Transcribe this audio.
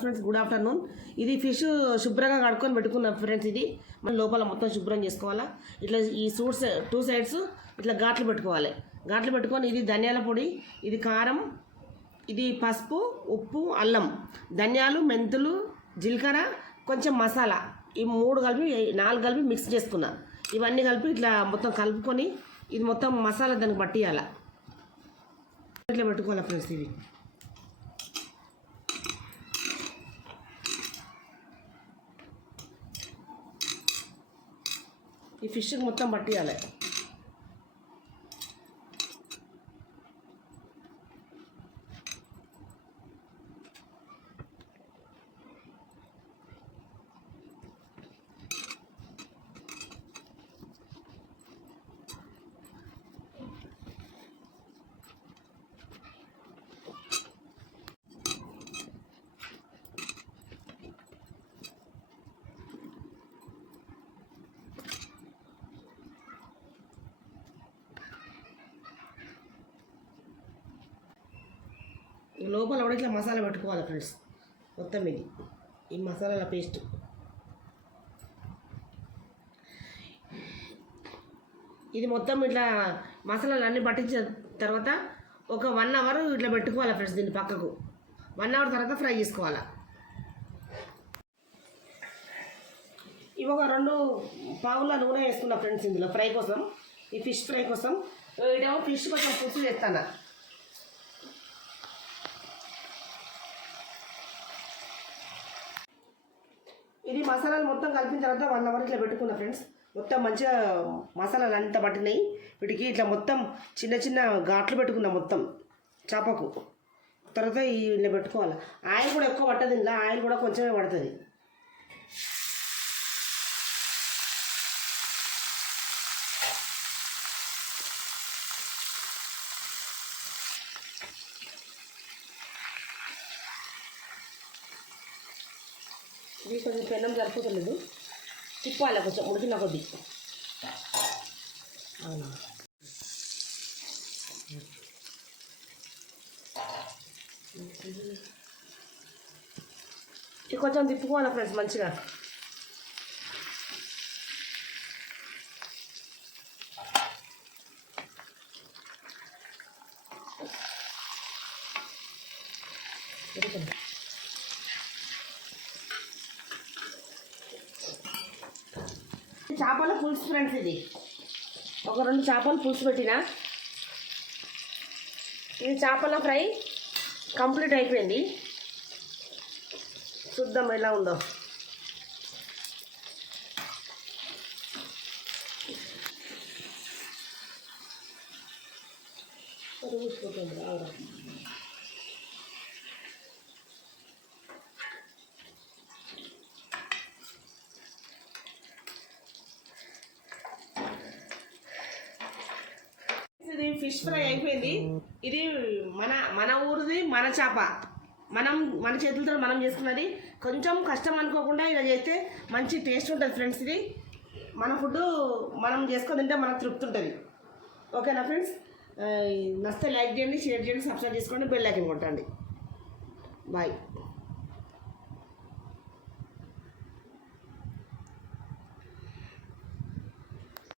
Friends good afternoon. ఇది fish శుభ్రంగా కడుక్కొని పెట్టుకున్నాం ఫ్రెండ్స్. ఇది మనం లోపల మొత్తం శుభ్రం చేసుకోవాలా. ఇట్లా ఈ సూట్స్ 2 సైడ్స్ ఇట్లా ఘాట్లు పెట్టుకోవాలి. ఘాట్లు పెట్టుకొని ఇది ధనియాల పొడి, ఇది కారం, ఇది పసుపు, ఉప్పు, అల్లం, ధనియాలు, మెంతులు, జీలకర్ర, కొంచెం మసాలా, ఈ 3 కలిపి 4 కలిపి మిక్స్ చేసుకున్నా. ఇవన్నీ కలిపి ఇట్లా మొత్తం కలుపుకొని ఇది మొత్తం మసాలా దానికి పట్టియాల. ఇట్లా పెట్టుకోవాలి ఫ్రెండ్స్. ఇవి ఈ ఫిష్కి మొత్తం పట్టియాలి. లోపల కూడా ఇట్లా మసాలా పెట్టుకోవాలి ఫ్రెండ్స్. మొత్తం ఈ మసాలాల పేస్ట్ ఇది మొత్తం ఇట్లా మసాలాలు అన్నీ పట్టించిన తర్వాత ఒక 1 అవర్ ఇట్లా పెట్టుకోవాలి ఫ్రెండ్స్. దీన్ని పక్కకు 1 అవర్ తర్వాత ఫ్రై చేసుకోవాలి. ఇవి ఒక 2 పావుల నూనె వేసుకున్నా ఫ్రెండ్స్ ఇందులో ఫ్రై కోసం, ఈ ఫిష్ ఫ్రై కోసం. ఇదేమో ఫిష్ కొంచెం పులుసు చేస్తాను. ఇది మసాలాలు మొత్తం కలిపిన తర్వాత 1 అవర్ ఇట్లా పెట్టుకున్నా ఫ్రెండ్స్. మొత్తం మంచిగా మసాలాలు అంతా పట్టినాయి. వీటికి ఇట్లా మొత్తం చిన్న చిన్న ఘాట్లు పెట్టుకున్నా మొత్తం చేపకు. తర్వాత ఇలా పెట్టుకోవాలి. ఆయిల్ కూడా ఎక్కువ పట్టదు, ఇలా ఆయిల్ కూడా కొంచెమే పడుతుంది. ఇది కొంచెం పెన్నం సరిపోతలేదు, తిప్పాలి కొంచెం ఉడికిన కొద్ది. అవునా, ఇది కొంచెం తిప్పుకోవాలి ఫ్రెండ్స్ మంచిగా. చేపల పులుసు ఫ్రెండ్స్. ఇది ఒక 2 చేపలు పులుసు పెట్టిన. ఇది చేపల ఫ్రై కంప్లీట్ అయిపోయింది. చూద్దాం ఎలా ఉందో. ఇది ఫిష్ ఫ్రై అయిపోయింది. ఇది మన ఊరిది, మన చేప, మన చేతులతో మనం చేసుకున్నది. కొంచెం కష్టం అనుకోకుండా ఇలా చేస్తే మంచి టేస్ట్ ఉంటుంది ఫ్రెండ్స్. ఇది మన ఫుడ్ మనం చేసుకొని తింటే మనకు తృప్తి ఉంటుంది. ఓకేనా ఫ్రెండ్స్? నచ్చితే లైక్ చేయండి, షేర్ చేయండి, సబ్స్క్రైబ్ చేసుకోండి, బెల్ ఐకాన్ కొట్టండి. బాయ్.